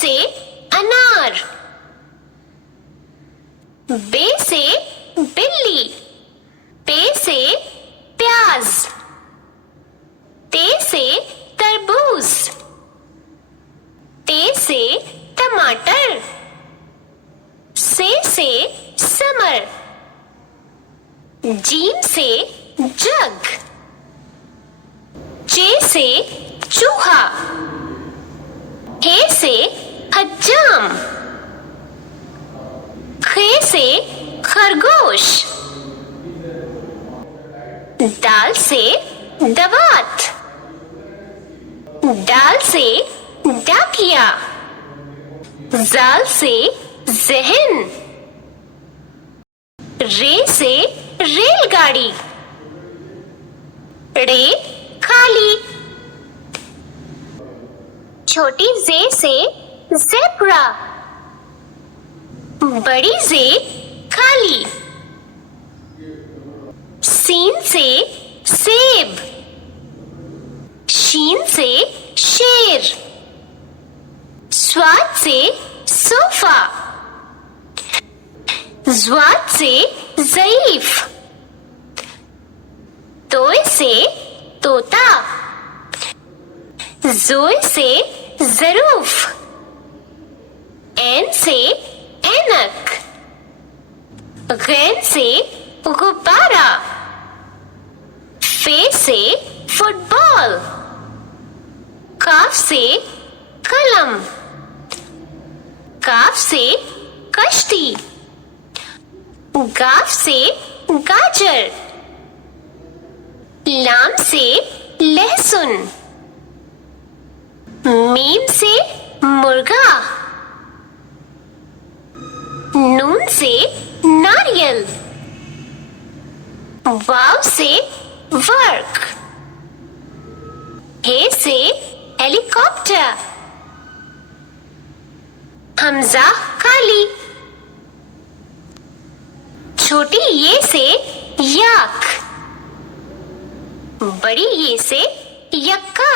से अनार, बे से बिल्ली, पे से प्याज, ते से तरबूज, ते से टमाटर, से समर, जीम से जग, चे से चूहा, हे से हज्जाम, खे से खरगोश, दाल से दवात, डाल से डाकिया, जाल से जहन, रे से रेलगाड़ी, रे खाली, छोटी जे से ज़ेब्रा, बड़ी जे खाली, सीन से सेब, शीन से शेर, स्वाद से सोफा, ज़्वाद से ज़ईफ, तोय से तोता, ज़ोय से ज़रूफ, ऐन से ऐनक, गैन से गुब्बारा, फे से फुटबॉल, काफ से कलम, काफ से कश्ती, गाफ से गाजर, लाम से लहसुन, मीम से मुर्गा, नून से नारियल, वाव से वर्क, हे से हेलीकॉप्टर, हमजा काली, छोटी ये से याक, बड़ी ये से यक्का।